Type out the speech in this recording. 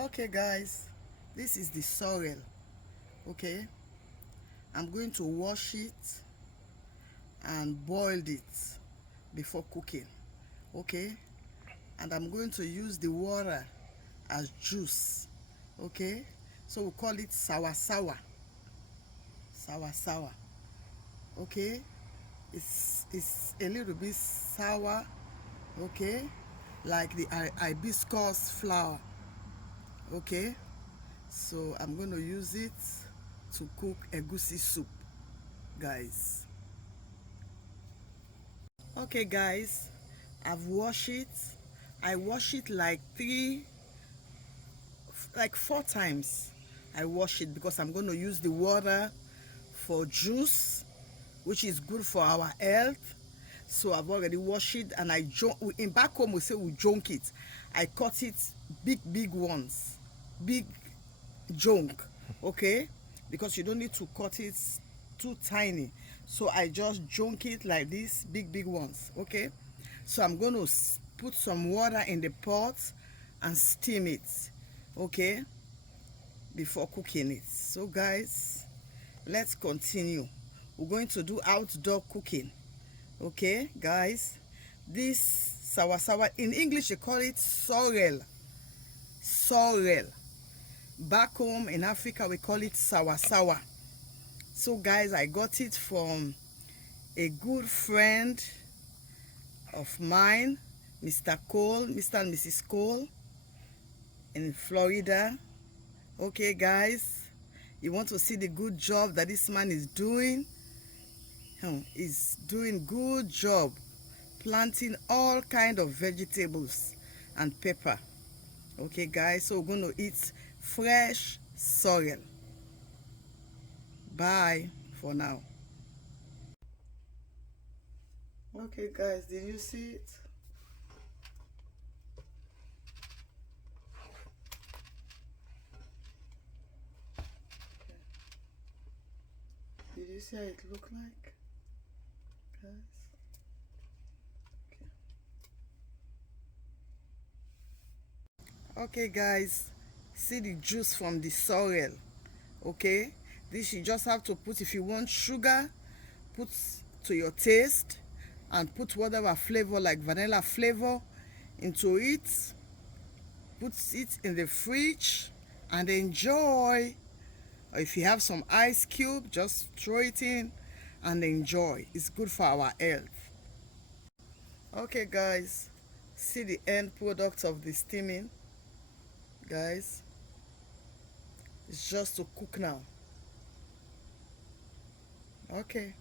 Okay guys, this is the sorrel. Okay, I'm going to wash it and boil it before cooking. Okay, and I'm going to use the water as juice. Okay, so we call it sour. Okay, it's a little bit sour. Okay, like the hibiscus flower. Okay, so I'm going to use it to cook egusi soup, guys. Okay guys, I've washed it. I wash it like four times. I wash it because I'm going to use the water for juice, which is good for our health. So I've already washed it, and in back home we say we junk it. I cut it big ones, big junk. Okay, because you don't need to cut it too tiny. So I just junk it like this, big ones. Okay, so I'm going to put some water in the pot and steam it. Okay, before cooking it. So guys, let's continue. We're going to do outdoor cooking. Okay guys, this sour in English they call it sorrel. Back home in Africa we call it sour. So guys, I got it from a good friend of mine, Mr. and Mrs. Cole in Florida. Okay guys, you want to see the good job that this man is doing? He's doing good job planting all kind of vegetables and pepper. Okay guys, so we're going to eat fresh sorrel. Bye for now. Okay guys, did you see it? Did you see how it look like, guys? Okay guys, see the juice from the sorrel. Okay, this you just have to put, if you want sugar, put to your taste, and put whatever flavor like vanilla flavor into it. Put it in the fridge and enjoy. Or if you have some ice cube, just throw it in and enjoy. It's good for our health. Okay guys, see the end product of the steaming, guys. It's just to cook now. Okay.